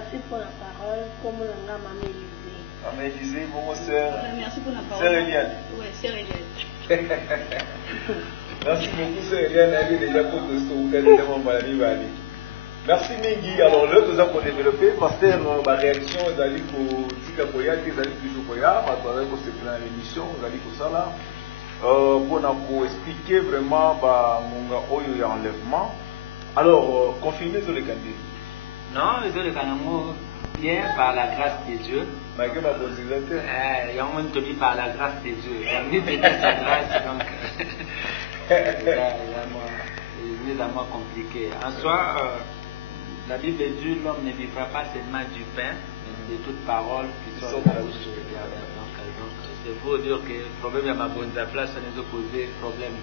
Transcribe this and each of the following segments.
Merci pour la parole. Comme on a Maman Élisée. Maman Élisée, mon sœur. Merci pour la parole. Sœur Eliane. Oui, sœur Eliane. Merci beaucoup, sœur Eliane. Elle est déjà pour te sauver. Merci Mingi. Alors là, nous avons développé parce que ma réaction, vous allez pour Tika Koya, qui allez toujours Koya, parce que c'est dans l'émission, vous allez pour ça là. Pour expliquer vraiment mon enlèvement. Alors, confirmez sur les candidats. Non, les autres canaux, bien par la grâce de Dieu. Mais que ma possibilité? Il y a un monde qui par la grâce de Dieu. Il y a sa grâce, donc. C'est évidemment compliqué. En soi, la Bible dit l'homme ne vivra pas seulement du pain, mais de toute parole qui sort de la bouche de Dieu. Donc, c'est pour dire que le problème de ma bonne place, ça nous a posé problème.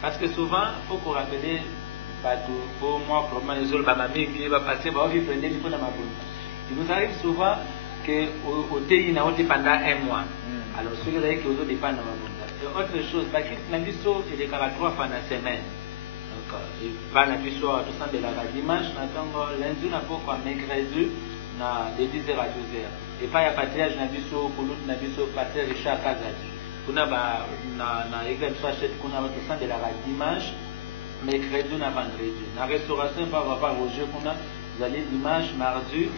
Parce que souvent, il faut qu'on rappelle. Pour moi, probablement, les autres, ma mère qui va passer, va vivre il faut dans ma bonne. Il nous arrive souvent qu'au pays, il y a pendant un mois. Alors, ceux qui ont dit qu'ils dépendent de ma bonne. Et autre chose, lundi soir, il y a 3 fois dans la semaine. Donc, il va lundi soir, tout ça, dimanche, lundi, on a pourquoi mercredi, de 10h à 12h. Et pas, il y a patriage lundi soir, pour l'autre, lundi soir, patriage Richard Kazadi. On a l'exemple, soit qu'on a tout ça, de la dimanche. Mercredi ou vendredi. La restauration, va avoir au jeu qu'on a, vous allez dimanche, mardi,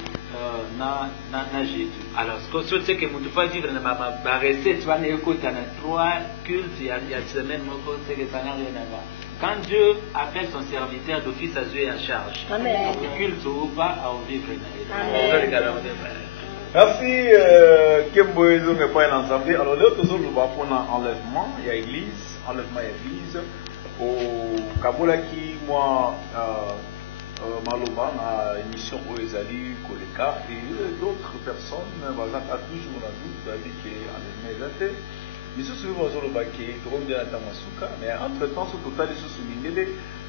jeudi. Alors, ce que c'est que vous devez vivre dans ma recette, tu vas écouter dans 3 cultes, il y a semaine, c'est que ça n'a rien à voir. Quand Dieu appelle son serviteur d'office à Dieu et en charge, le culte ou pas à vivre dans Merci, Kembo et Zong n'est pas un ensemble. Alors, l'autre chose, nous va prendre enlèvement, il y a église, enlèvement et église. Au Kabolaki, moi, Maloba, dans l'émission Oezali, Koleka, et d'autres personnes, par exemple, à toujours la doute, c'est-à-dire qu'en est mais ce que vous avez dit, mais entre-temps, ce total est sous-souligné,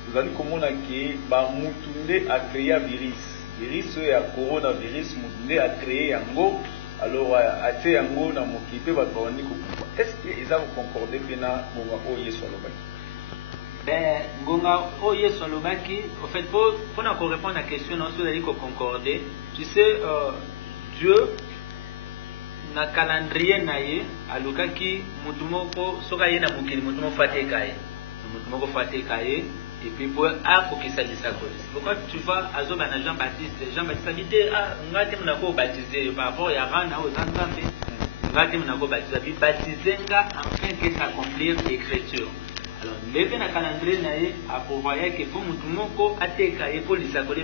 vous allez comme on a créé, Moutoundé a créé un virus. Virus, c'est un coronavirus, Moutoundé a créé un go. Alors, à créé un go, dans mon équipe, est-ce qu'ils ont concordé que na moment où il est sur le bac? Ben, Ngonga, oh yes, Solobaki, en fait, pour encore répondre à la question, non, il faut concorder. Tu sais, Dieu, na calendrier naïe, à l'okaki, mutumoko, sokaye na mukini, mutumo fatekaye. Mutumoko fatekaye, et puis pour pour qu'il s'agisse à cause. Pourquoi tu vois, à Zobana Jean-Baptiste a dit, ngati mnako baptisé, par rapport à Rana aux Anzambe, ngati mnako baptisé, afin que s'accomplir l'écriture. Alors, levé na calendrier naïe, à pouvoir que pour mutumoko, atekaye, pour les accoler,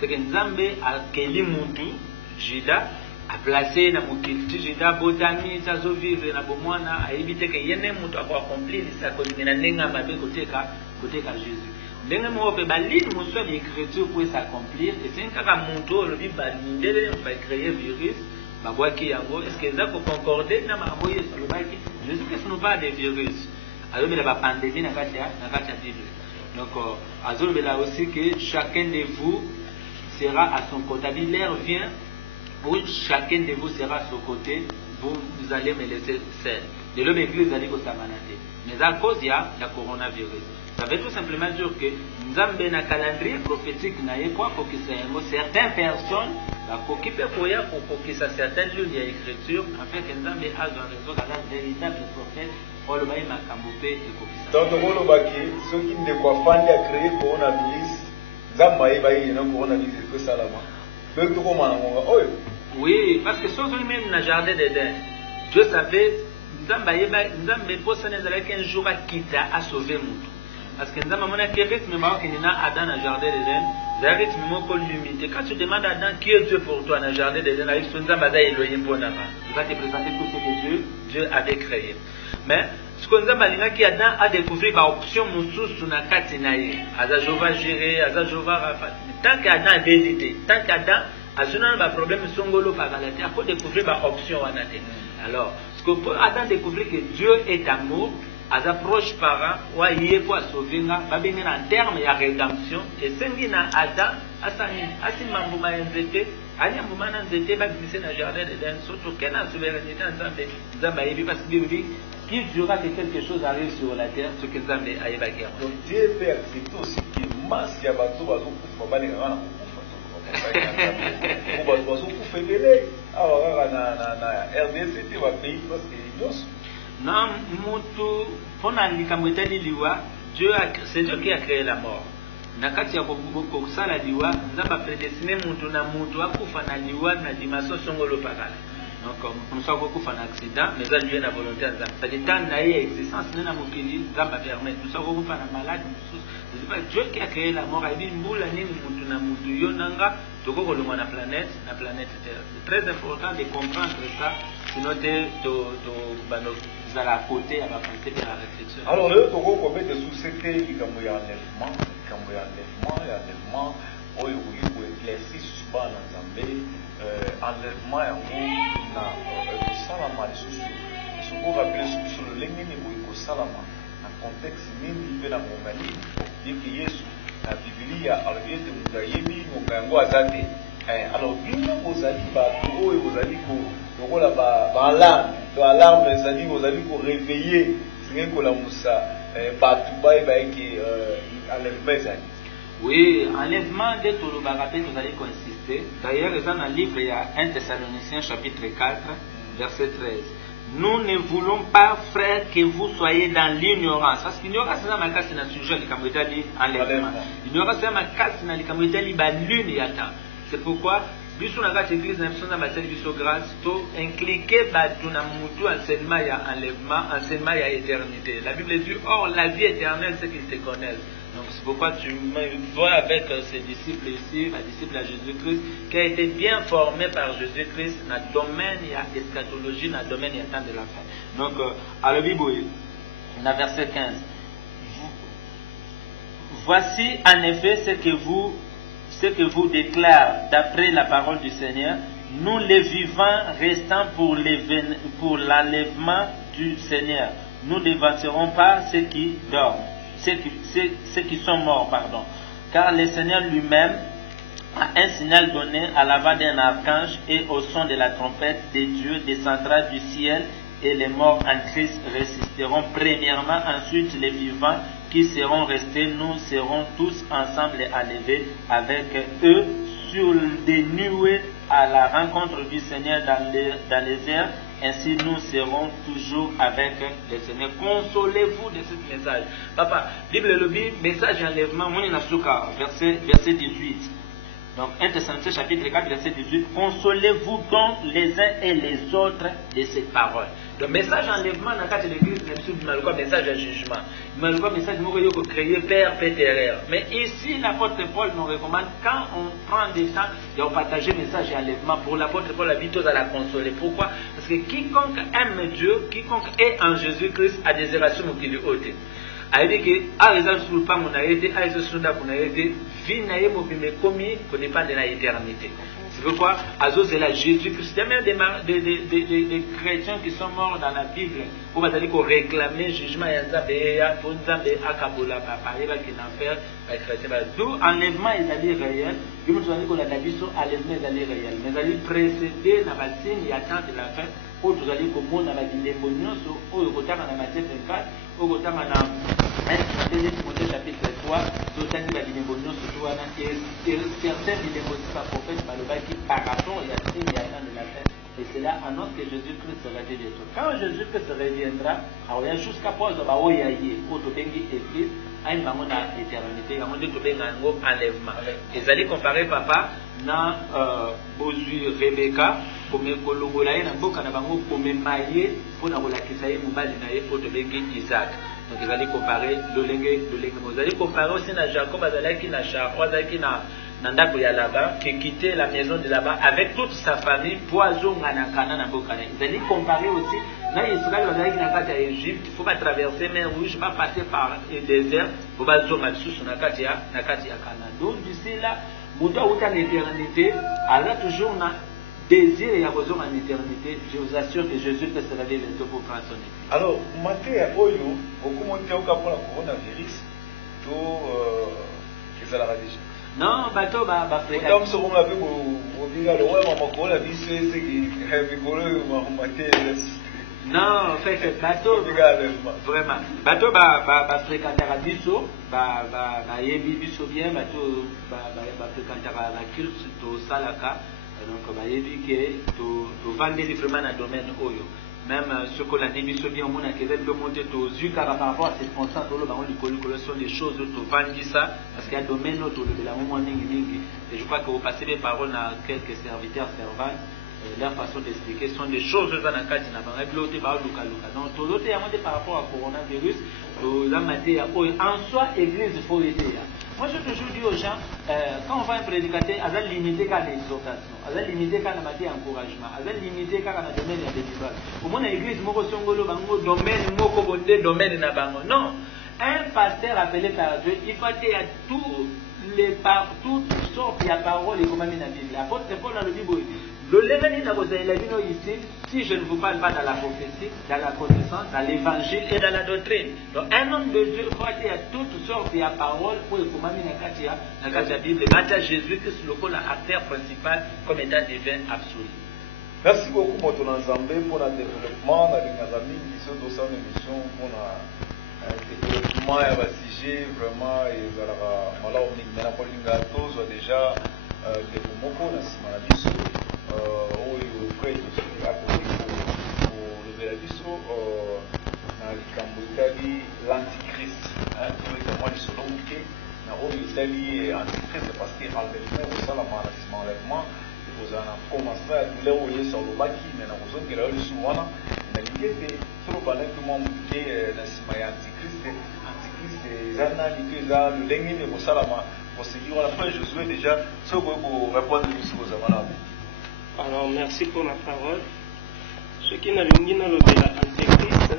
c'est que Nzambe a keli mutu, Jida, a placé na mukiliti Jida, botami, tazo vivre na bomwana, a évité que yene mutu a accompli les accolis, na nenga mabe koteka Jésus. Nenga mope balin muso l'écriture pour s'accomplir, et c'est un cas mutu, le bible balindele, va créer virus, babwaki yango, est-ce que ça peut concorder na maboye sur le baki? Jésus-Christ nous parle des virus. Alors, il y a la pandémie dans la Bible. Donc, il y a aussi que chacun de vous sera à son côté. L'heure vient où chacun de vous sera à son côté, vous allez me laisser seul. De l'homme église, vous allez vous samanate. Mais à cause, il y a le coronavirus. Ça veut tout simplement dire que nous avons un calendrier prophétique, pour que certaines personnes, pour qu'ils puissent certaines lignes d'écriture, afin que nous avons raison dans un véritable prophète. Donc, ceux qui ne doivent pas créer le coronavirus, oui, parce que si on est même dans le jardin d'Éden, Dieu savait, nous avons qu'un jour à quitter à sauver le monde. Parce que nous avons un rythme dans le jardin d'Éden, c'est un rythme limité. Quand tu demandes à Adam qui est Dieu pour toi dans le jardin d'Éden, il va te présenter tout ce que Dieu avait créé. Mais ce qu'on a découvert l'option sur la Katinaï, Azajova géré, Azajova Rafa. Tant qu'Adam a hésité, tant qu'Adam a un problème, il faut découvrir l'option. Alors, ce que pour Adam découvrir que Dieu est amour, à approche parents, il faut sauver, en termes de rédemption, et c'est Adam, surtout qu'il y a une souveraineté parce que qu'il dira que quelque chose arrive sur la terre, ce que Zambé a évacué. Donc Dieu peut accepter aussi que masse ya bato bazo kufa bale ngana. Pour bato bazokufa ebele awa kaka na RDC te bapays parce que nyonso. Non, mutu pona likambo etali liwa, c'est Dieu qui a créé la mort. Nakati ya kokosala liwa, nzamba prédestiné mutu na mutu akufa na liwa na dimension songolo pakala. Donc nous sommes beaucoup en accident, mais ça lui est la volonté de ça. C'est temps d'ailleurs existence, nous n'avons pas dit, Zamba permet. Nous sommes beaucoup en malade, c'est pas Dieu qui a créé la mort. Il dit, nous l'année mutu na mutu yonanga, toko koloma na planète Terre. C'est très important de comprendre ça, sinon tu vas à côté à la pensée de la réflexion. Alors là, toko combien de sociétés qui ont enlèvement, oyo ko éclairci suba na Nzambe. Enlèvement na salama lisusu soko rappelé sur le lengeni ko salama na contexte nini pe na mongali yiki Yesu na Biblia alobete mudayebi ngokango azate alors bino bozali bato oyo bozali ko lokola ba alarme ezali bozali ko réveiller singe ko la musa bato bayeki enlèvement ezali. Oui, enlèvement de Touloubarapé, vous allez consister. D'ailleurs, dans le livre, il y a 1 Thessaloniciens chapitre 4, verset 13. Nous ne voulons pas, frères, que vous soyez dans l'ignorance. Parce qu'il n'y aura pas de cas dans le sujet de l'enlèvement. Il n'y aura pas de cas dans le lune. C'est pourquoi, biso na kati église na biso na basali biso grâce to impliquer batu na mutu enseignement ya enlèvement, enseignement ya éternité. La Bible dit or la vie éternelle c'est qu'ils te connaissent. Donc c'est pourquoi tu vois avec ces disciples ici, la disciple à Jésus-Christ, qui a été bien formé par Jésus-Christ dans le domaine de l'eschatologie, dans le domaine du temps de la fin. Donc, à la Bible, dans le verset 15, voici en effet ce que vous déclare d'après la parole du Seigneur, nous les vivants restant pour l'enlèvement du Seigneur. Nous ne devancerons pas ceux qui dorment. Ceux qui sont morts, pardon. Car le Seigneur lui-même a un signal donné à la voix d'un archange et au son de la trompette de Dieu descendra du ciel et les morts en Christ résisteront premièrement, ensuite les vivants qui seront restés, nous serons tous ensemble enlevés avec eux sur des nuées à la rencontre du Seigneur dans les airs. Ainsi nous serons toujours avec le Seigneur. Consolez-vous de ce message. Papa, Bible le dit, message d'enlèvement, verset 18. Donc 1 Thessaloniciens chapitre 4, verset 18. Consolez-vous donc les uns et les autres de ces paroles. Le message d'enlèvement dans le l'église, c'est un message de jugement. C'est un message de créer père, pétéraire. Mais ici, l'apôtre Paul nous recommande, quand on prend des temps, de partager le message d'enlèvement, pour l'apôtre Paul, la vie à la consoler. Pourquoi? Parce que quiconque aime Dieu, quiconque est en Jésus-Christ, a des relations qui lui ôtent. C'est-à-dire que, à raison sur le pas, on a été, à raison sur le pas, on a été, vie n'a pas commis, qu'on dépend de l'éternité. C'est pourquoi, Azos c'est la Jésus-Christ. Il y a même des chrétiens qui sont morts dans la Bible pour réclamer le jugement pour Nzambe Akabola, Papa, qui n'en fait pas chrétien. D'où enlèvement est allé réel. Il nous a dit que la Bible enlèvement est allé réel. Mais il allait précéder dans la signe et attendre la fin. Où vous allez comme on a dit les monuments, où vous avez dans Matthieu 24, où vous avez dans 1 Timothée chapitre 3, vous avez dit les monuments, surtout et certains des prophètes par rapport à la signe et attendre la fin. Et c'est là annonce que Jésus-Christ sera de tout. Quand Jésus-Christ reviendra, jusqu'à pause de Baoyaye, où tu bengi église, à une maman dans l'éternité, à un moment de enlèvement. Et allez comparer papa na Bozui Rebecca, comme Kolongolaye, na Boka na Bango, comme Maye, pour na Kisaye Moubali na pour te bengi Isaac. Donc ils allaient comparer le lengue. Vous allez comparer aussi na Jacob, Azalaki na Chakwa, Azalaki na Nandako ya là-bas, qui quittait la maison de là-bas avec toute sa famille, poison Ganakana na Bokane. Ils allaient comparer aussi, là Israël, Azalaki na Kati à Égypte, il ne faut pas traverser mer rouge, pas passer par le désert, il faut pas zoom sous na Kati à Canaan. Donc d'ici là, Mouta Outa l'éternité, alors toujours na désir et à besoin en éternité, je vous assure que Jésus peut se révéler bientôt pour prendre son église. Alors, Matéa Oyo, beaucoup monté au cap pour la coronavirus, tout qu'ils allaient déjà. Non, bateau ba fréquent. Comme ce qu'on a vu au dire le ouais, mon coronavirus c'est qui est rigolo, on maté. Non, en fait, bateau, vraiment. Bateau, fréquenter à biso, yebi biso bien, bateau, fréquenter à la culte, to salaka, donc, yebi que, to vendre vraiment dans le domaine oyo. Même ce qu'on a dit biso bien, on a qu'elle peut monter to zuka par rapport à cette constante, le sont des choses, to vendre ça, parce qu'il y a un domaine autour de la moment ningi. Et je crois que vous passez les paroles à quelques serviteurs, servantes. Leur façon d'expliquer sont des choses dans la carte donc tout l'autre par rapport au coronavirus en soi église faut aider. Moi je toujours dis aux gens quand on va un prédicateur à limiter qu'à l'exhortation, à limiter qu'à la matière encouragement, à limiter qu'à la domaine de débat au moins l'église moko songolo bango domaine moko bonde domaine na bango non un pasteur appelé par Dieu il faut qu'il y a toutes sortes de paroles et comme dans la Bible l'apôtre Paul dans le Bible si je ne vous parle pas dans la prophétie, dans la connaissance, dans l'évangile et dans la doctrine. Donc un homme de Dieu croit qu'il y a toutes sortes de paroles pour le commandement dans la Bible. Et Jésus-Christ le acteur principal comme étant divin absolu. Merci beaucoup pour ton ensemble, pour le développement, pour une émission, pour le développement et le sujet vraiment et déjà des moments oyo frère Jésus lever la biso na likambo etali l'antichrist toyekamwa lisolo moke na oyo etali antichrist parce que enlèvement ekosalama na nsima enlèvement ekozala na commencement ya douleur oyo yesu alobaki me na kozongela yo lisusu wana nalingi ete tolobandaki mwa moke na nsima ya antichrist eza nani to eza lolenge nini ekosalama procédure wana frère Josué déjà soki okoki korépondre biso kozala malamu. Alors, merci pour la parole. Ce qui n'a l'ungin à l'antéchrist,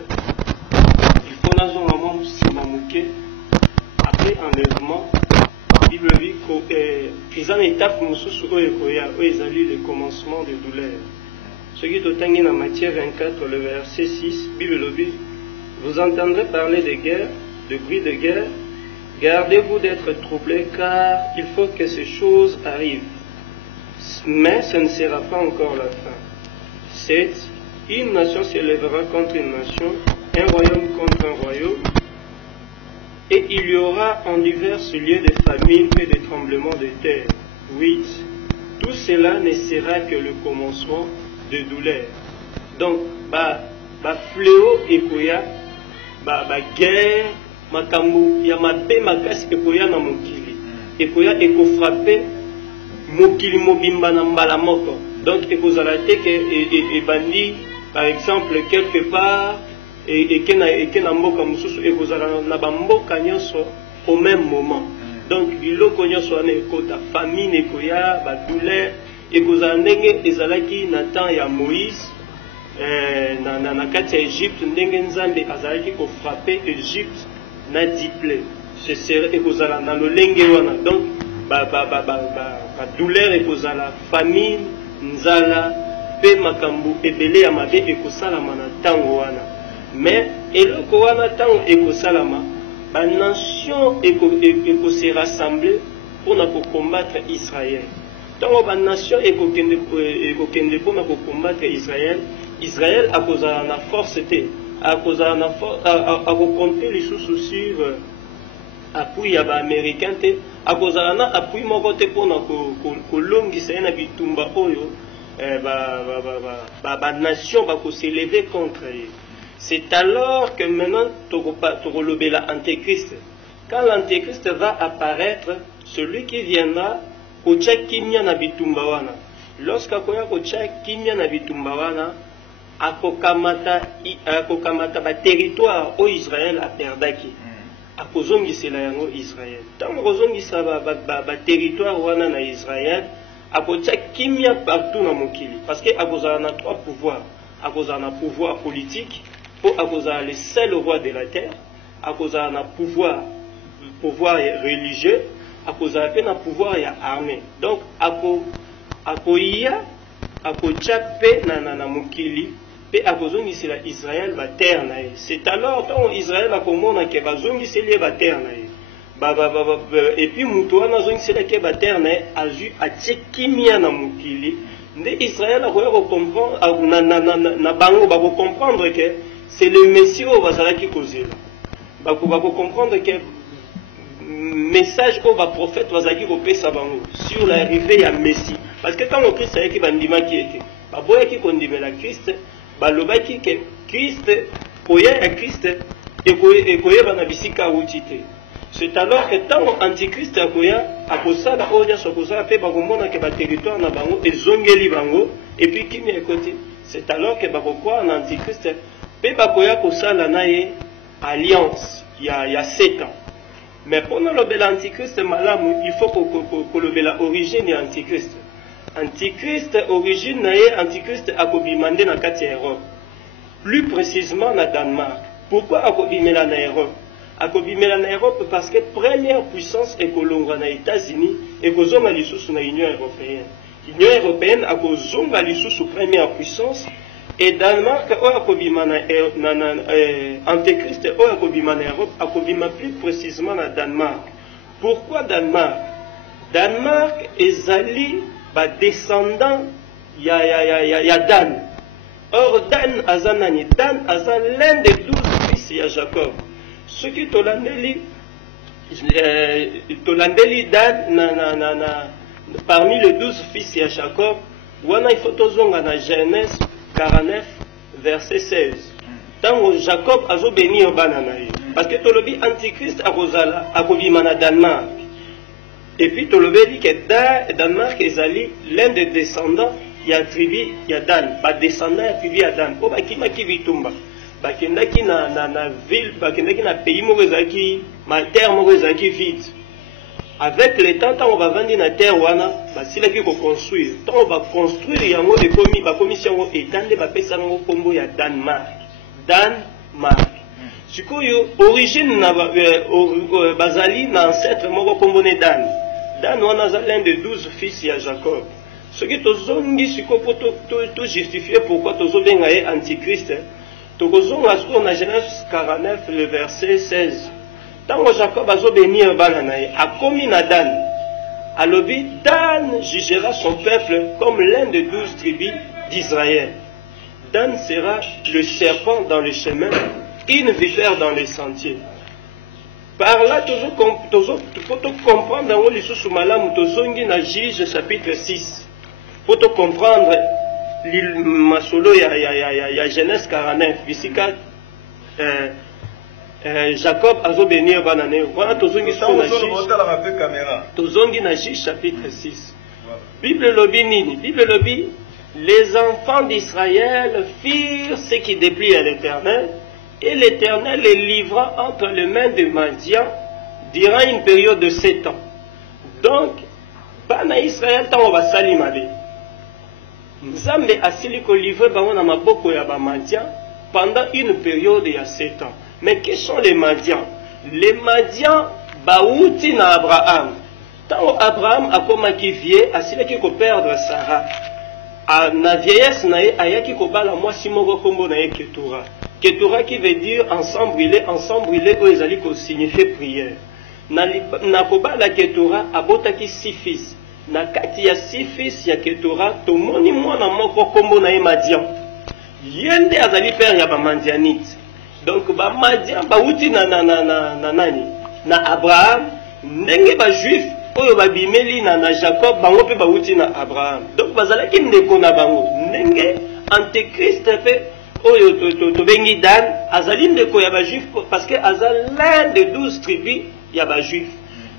il faut dans un moment simamouké, après enlèvement, la Bible dit qu'ils ont une étape où ils ont lu le commencement de douleur. Ce qui est au en Matthieu 24, le verset 6, Bible dit, vous entendrez parler de guerre, de bruit de guerre, gardez-vous d'être troublés car il faut que ces choses arrivent. Mais ce ne sera pas encore la fin. 7. Une nation s'élèvera contre une nation, un royaume contre un royaume, et il y aura en divers lieux des famines et des tremblements de terre. 8. Tout cela ne sera que le commencement de douleur. Donc, fléau ekoya, guerre, makambu, yamabe makasi ekoya na mokili, ekoya ekofrape mokili mobimba na mbala moko. Donc ekozala te ke ebandi par exemple quelque part et na mboka mosusu ekozala na bamboka nyonso au même moment. Donc biloko nyonso wana ekota famine ekoya badouleur ekozala ndenge ezalaki na temps ya Moïse na kati ya Égypte ndenge nzambe azalaki kofrape Égypte na diple ce serait ekozala na lolenge wana. Donc douleur ekozala famine nzala pe makambu ebele ya mabe ekosalama na ntango wana. Mais eloko wana ntango ekosalama banation ekose rassembler mpona kokombattre Israël. Ntango banation ekokende mpona kokombattre Israël akozala na force te, akozala na akokonte lisusu sur appui ya baaméricain te, akozala na appui moko te mpona kolongisa ye na bitumba oyo banation bakoseleve contre ye. C'est alors que maintenant tokolobela antéchrist. Quand l'antéchrist va apparaître, celui qui viendra kotia kimia na bitumba wana. Lorsqu'akoya kotia kimia na bitumba wana, akokamata ba territoire au Israël a perdaki. Akozongisela yango Israël. Tant kozongisa ba territoire wana na Israël, akotia kimia partout na mokili. Parce que akozala na trois pouvoirs. Akozala na pouvoir politique, pour akozala le seul roi de la terre, akozala na pouvoir religieux, akozala pe na pouvoir ya armée. Donc akoya akotia pe na mokili pe akozongisela Israël ba terre na ye. C'est alors quand Israël akomona ke bazongiseli ba terre na ye. Et puis mutu wana zongisela ke ba terre na ye azu atie kimia na mokili nde Israël akoya comprendre na bango ba comprendre que c'est le Messie au bazalaki kozela ba comprendre que message au va prophète bazalaki kopesa bango sur l'arrivée ya Messie parce que quand le Christ ayaki bandima ki ete ba boyaki kondimela Christ ba lobaki que Christ koya ya Christ ekoyeba na bisika utite. C'est alors que tant antichrist akoya akosala oya sokosala pe bakomona ke ba territoire na bango ezongeli bango et puis kimia ekote. C'est alors que bakokwa na antichrist pe bakoya kosala naye alliance ya 7 ans. Mais pendant le antichrist malamu il faut que le origine ya antichrist. Antichrist origine naye antichrist akobimande na kati ya Europe. Plus précisément na Danemark. Pourquoi akobimela na Europe? Akobimela na Europe parce que première puissance ekolonga na États-Unis et kozonga lisusu na Union européenne. Union européenne akozonga lisusu première puissance et Danemark oyo akobima na antéchrist oyo akobima na Europe akobima plus précisément na Danemark. Pourquoi Danemark? Danemark ezali ba descendant ya Dan. Or Dan azanani, Dan azan l'un des 12 fils ya Jacob. Ce qui tolandeli Dan parmi les 12 fils ya Jacob, wana il faut tozonga na Genèse 49 verset 16. Tango Jacob azo bénir bana na ye. Parce que tolobi antichrist akozala akobima na Danemark. Et puis tolobi dit que Danemark ezali l'un des descendants ya tribu ya Dan, ba descendant ya tribu ya Dan. Po bakimaki bitumba. Bakendaki na ville, bakendaki na pays moko ezalaki, ma terre moko ezalaki vide. Avec le temps, on va vendre na terre wana, basilaki ko construire. Tant on va construire yango ekomi, bakomi yango etande bapesa yango kombo ya Danemark. Danemark. Sikoyo origine na bazali na ancêtre moko kombo ne Dan. Dan wana za l'un des 12 fils ya Jacob. Ce qui tozongi siko pour tout justifier pourquoi tozobenga ye antichrist. Tozonga siko na Genèse 49 le verset 16. Tango Jacob azo bénir bana na ye akomi na Dan. Alobi Dan jugera son peuple comme l'un des 12 tribus d'Israël. Dan sera le serpent dans le chemin, une vipère dans les sentiers. Par là, toujours comprendre dans le sous malamu tozongi na Juge chapitre 6. Pour te comprendre masolo ya Genèse 49 bisika Jacob azo bénir banane. Voilà tozongi na Juge chapitre 6. Bible lobi nini? Bible lobi les enfants d'Israël firent ce qui déplut à l'Éternel et l'Éternel les livra entre les mains de Madian durant une période de 7 ans. Donc, bana Israël tango basali mabe. Nzambe asili ko livrer bango na maboko ya ba Madian pendant une période de 7 ans. Mais qui sont les Madians? Les Madians bauti na Abraham. Tango Abraham akomaki vie asili ko perdre Sarah. Na vieillesse na ye ayaki ko bala mwasi moko kombo na ye Ketura. Ketura qui veut dire ensemble brûler ou ezali ko signifier prière. Na kobala Ketura abotaki 6 fils. Na kati ya 6 fils ya Ketura tomoni mwana moko kombo na ye Madian. Yende azali père ya ba Madianite. Donc ba Madian bauti na nani? Na Abraham ndenge ba juif oyo babimeli na Jacob bango pe bauti na Abraham. Donc bazalaki ndeko na bango ndenge antéchrist pe oyo to bengi Dan azali ndeko ya ba juif parce que azali l'un des 12 tribus ya ba juif.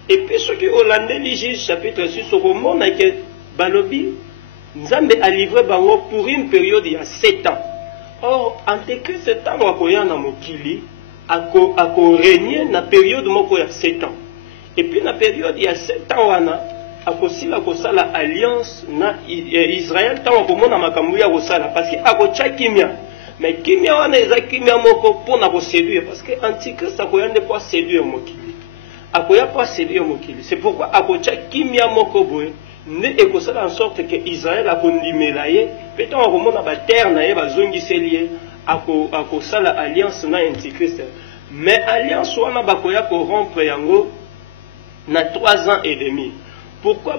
Et puis ceux qui Hollandais Juge chapitre 6 au moment que balobi Nzambe a livré bango pour une période de 7 ans. Or antéchrist tango akoya na mokili ako régner na période moko ya 7 ans. Et puis na période ya 7 ans wana akosila kosala alliance na Israël tango komona makambo ya kosala parce que akocha kimia. Mais kimia wana eza kimia moko pona ko séduire parce que antichrist akoya ne pas séduire mokili. Akoya pas séduire mokili. C'est pourquoi akocha kimia moko boye ne ekosala en sorte que Israël akondimela ye peut-on akomona ba terre na ye bazongiseli ye akosala alliance na antichrist. Mais alliance wana bakoya ko rompre yango na 3 ans et demi. Pourquoi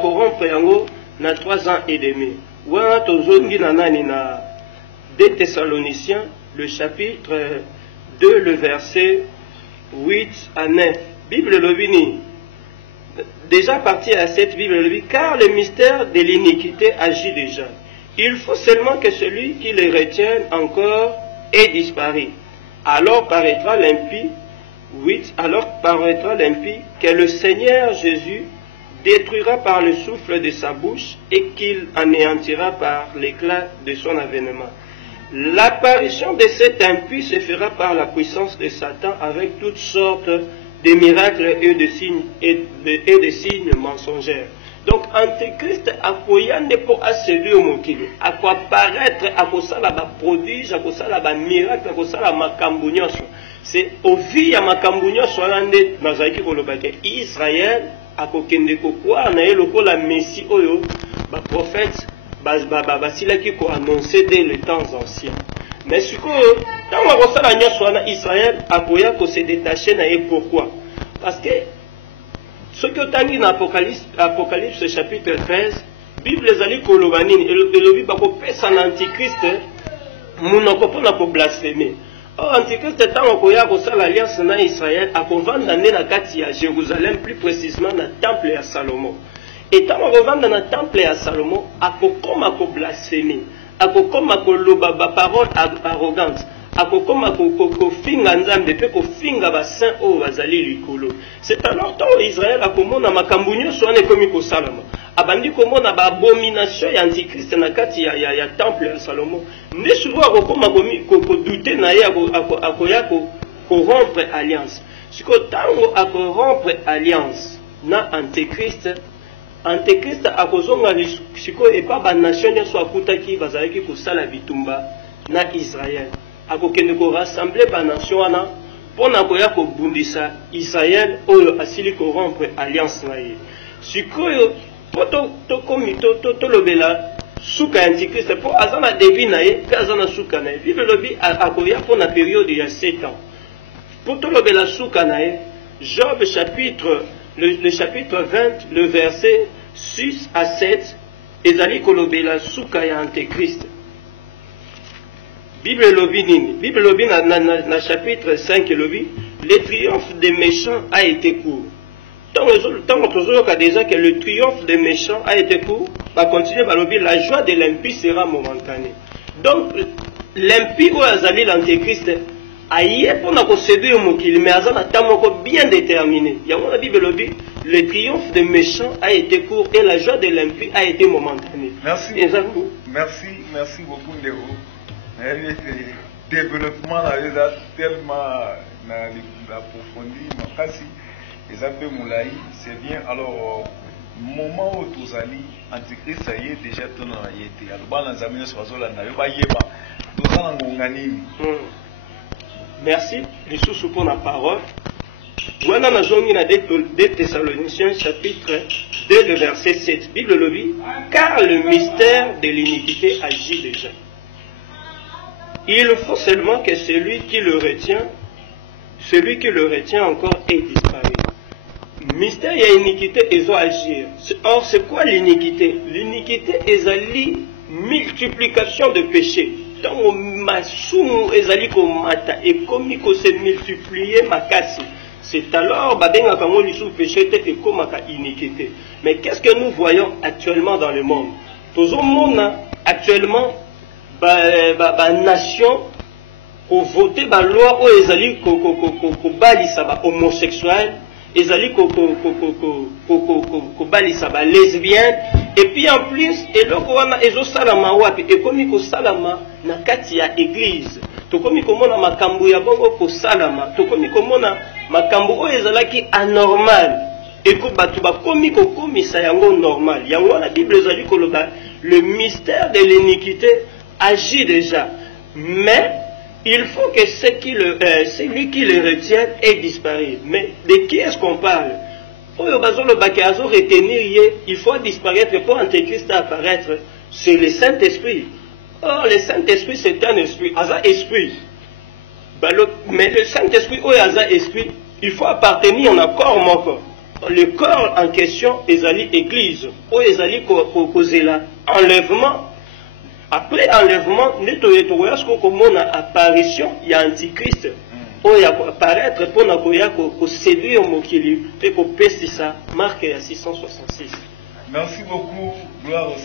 corrompre yango na 3 ans et demi? wana tozongi na nani na 2 Thessaloniciens le chapitre 2 le verset 8 à 9. Bible lobini. Déjà parti à cette Bible lobini, car le mystère de l'iniquité agit déjà. Il faut seulement que celui qui le retienne encore ait disparu. Alors paraîtra l'impie, 8, alors paraîtra l'impie que le Seigneur Jésus détruira par le souffle de sa bouche et qu'il anéantira par l'éclat de son avènement. L'apparition de cet impie se fera par la puissance de Satan avec toutes sortes de miracles et de signes mensongers. Donc, Antéchrist akoyane pour séduire mokili, apparaître, akosala ba prodige, akosala ba miracle, akosala makambo nyonso. C'est au vie ya makambo nyonso nde nazaki kolobake Israël akokende kokwa na ye lokola Messie oyo ba prophète basilaki ko annoncer dès les temps anciens. Mais sikoyo tango akosala nyonso wana Israël akoya ko se détacher na ye. Pourquoi? Parce que ce que tangi na Apocalypse chapitre 13, Bible ezali koloba nini elobi bakopesa na Antichrist munoko mpona koblaspheme. Or Antichrist ntango akoya kosala alliance na Israël akovanda nde na kati ya Jérusalem, plus précisément na temple ya Salomon. Et ntango akovanda na temple ya Salomon akokoma koblaspheme, akokoma koloba baparole arrogante, akokoma kofinga nzambe pe kofinga basaint oyo bazali likolo. C'est alors tant Israël akomona makambo nyonso wana ekomi kosalama, abandi komona baabomination ya Antichrist na kati ya temple ya Salomon, nde souvent akokoma kodute na ye akoya korompre alliance. Siko tango akorompre alliance na Antichrist akozonga siko epa banation nyonso akutaki bazalaki kosala bitumba na Israël. Akokende ko rassembler ba nation wana pona koya ko bundisa Israël oyo asili ko rompre alliance na ye. Sikoyo poto to lobela suka Antichrist po azana devi na ye pe azana suka na ye. Bible lobi akoya pona période ya 7 ans. Poto lobela suka na ye, Job chapitre le chapitre 20 le verset 6 à 7 ezali kolobela suka ya Antichrist. Bible lobi nini? Bible lobi na chapitre 5 lobi, le triomphe des méchants a été court. Tant que déjà que le triomphe des méchants a été court, va continuer par lobi, la joie de l'impie sera momentanée. Donc l'impie ou azali l'Antéchrist aye pour na séduire mokili, mais azana tamoko bien déterminé. Yango la Bible lobi, le triomphe des méchants a été court et la joie de l'impie a été momentanée. Merci. Merci beaucoup Ndeo. Le développement là tellement approfondi, c'est bien. Alors, moment où tous allez, Antichrist ça y est déjà tout dans la yété. Alors, merci. Les sous pour la parole. Voilà la journée de 2 Thessaloniciens chapitre 2 le verset 7. Bible le dit, car le mystère de l'iniquité agit déjà. Il faut seulement que celui qui le retient encore ait disparu. Mystère et iniquité, ils vont agir. Or, c'est quoi l'iniquité? L'iniquité est la multiplication de péchés. Tant masumu ezali komata et comme il se multiplier makasi. C'est alors badenga kango lisu péché te et comme iniquité. Mais qu'est-ce que nous voyons actuellement dans le monde? Tout le monde actuellement nation pour voter la loi où ezali ko balisa ba homosexuel, ezali ko balisa ba lesbienne, et puis en plus eloko wana ezo salama wapi et komi ko salama na kati ya église. To komi ko mona makambo ya bongo ko salama, to komi ko mona makambo o ezalaki anormal et ko batu ba komi ko komisa yango normal. Yango la Bible ezali ko loba le mystère de l'iniquité agit déjà, mais il faut que celui qui le retient ait disparu. Mais de qui est-ce qu'on parle? Il faut disparaître pour Antéchrist apparaître. C'est le Saint-Esprit. Or, le Saint-Esprit, c'est un esprit. Asa esprit. Mais le Saint-Esprit, ou Asa esprit, il faut appartenir à un corps moko. Le corps en question, ezali église. Ou ezali causer là. Enlèvement Après enlèvement, nous avons comme une apparition, il y a Antichrist. Il apparaître pour séduire mon kili et pour pester ça. Marc 666. Merci beaucoup, gloire au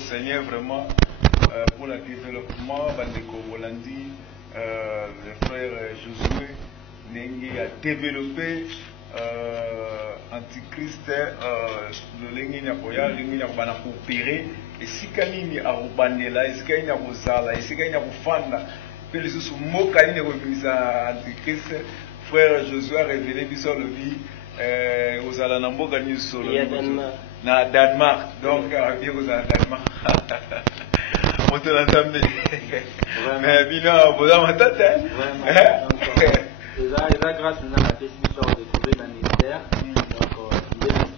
Seigneur vraiment pour le développement. Bandeko Bolandi, le frère Josué, Nengi a développé Antichrist, le Lengi Nyakoya, Lengi Nyakobana coopérer, et si Kanini a Rubandela, et si Kanini a Rosala, et si Kanini a Rufanda, puis les sous mots Kanini a remis à Antichrist, frère Josué a révélé sur le vie. Aux Alanambo gagnent sur le Danemark, donc bien aux Danemark. On te l'entend bien. Mais bien, vous avez entendu. Vraiment. Grâce à la question de trouver le ministère, donc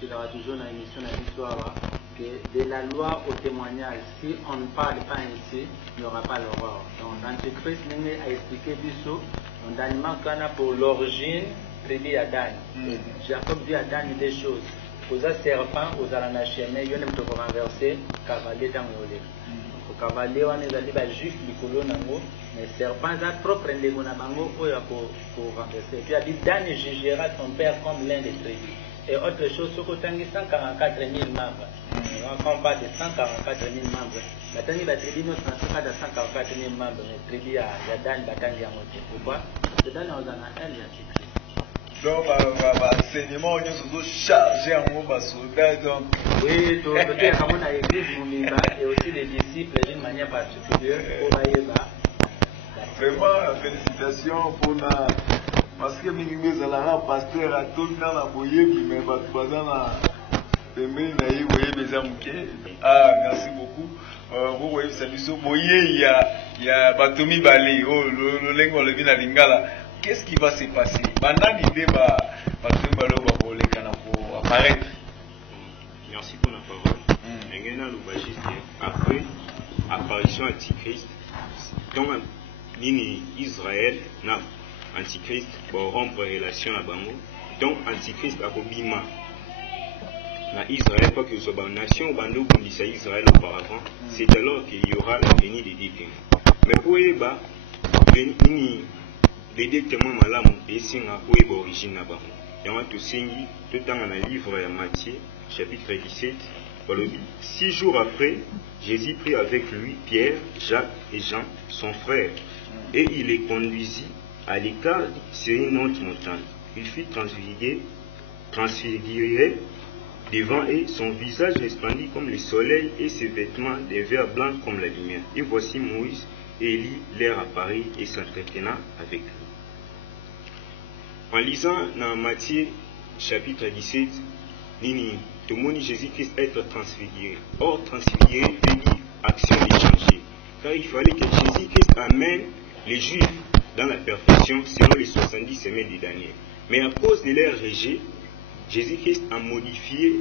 il y aura toujours une émission dans l'histoire que de la loi au témoignage, si on ne parle pas ainsi, il n'y aura pas l'horreur. Donc l'Antichrist a expliqué Bissot, on Danemark pour l'origine. Tribu Adam. Jacob dit à Adam des choses. Aux serpents, aux alanachemés, il y a un peu de renverser, cavalier dans le lait. Au cavalier, on est allé juif, Nicolo Nango, mais serpent, ça propre, les Gonabango, pour renverser. Puis il a dit Dan jugera ton père comme l'un des tribus. Et autre chose, ce côté 144 000 membres. On parle de 144 000 membres. Maintenant, la tribu, notre pas de 144 000 membres, mais tribu à Dan, Batangi à moitié. Pourquoi? C'est dans nos annales, il y a Christ. Donc, l'enseignement, on est surtout chargé en mots soldats. Donc, oui, tout le monde a l'église et aussi les disciples d'une manière particulière. Vraiment, félicitations pour la. Parce que nous avons un pasteur à tout dans la boyer, mais pas dans la. Ah, merci beaucoup. Vous voyez, c'est du boyer, il y a Batomi Balé, le lingo, le vin à Lingala. Qu'est-ce qui va se passer? Merci pour la parole. Après apparition Antichrist, donc Israël n'a Antichrist pour rompre relation à Bango. Donc Antichrist a Bobima. Na Israël, pas que ce soit une nation, Bando comme disait Israël auparavant, c'est alors qu'il y aura la venue des deux témoins. Mais pour Eba, les deux témoins malamu et singa où est l'origine là-bas. Et on a tout signé, tout dans le livre de Matthieu, chapitre 17, 6 jours après, Jésus prit avec lui Pierre, Jacques et Jean, son frère, et il les conduisit à l'écart sur une autre montagne. Il fut transfiguré devant eux, son visage resplendit comme le soleil et ses vêtements des verres blancs comme la lumière. Et voici Moïse et Élie leur apparut et s'entretenant avec lui. En lisant dans Matthieu chapitre 17, tout le monde Jésus-Christ être transfiguré. Or, transfiguré veut dire action échangée. Car il fallait que Jésus-Christ amène les Juifs dans la perfection selon les 70 semaines de Daniel. Mais à cause de leur rejet, Jésus-Christ a modifié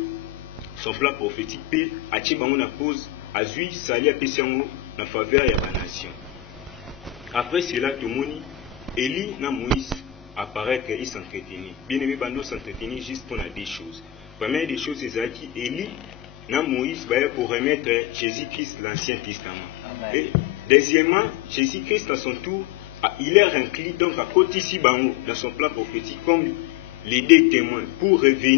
son plan prophétique et a tiré à cause à Juif, sali à Pessango, en faveur de la nation. Après cela, tout le monde, Élie et Moïse apparaît qu'ils s'entretenaient. Bien aimé, nous s'entretenir juste pour deux choses. Première des choses, c'est que Élie et Moïse pour remettre Jésus-Christ l'Ancien Testament. Amen. Et deuxièmement, Jésus-Christ à son tour, il est inclus donc à côté ici dans son plan prophétique comme les deux témoins pour revenir.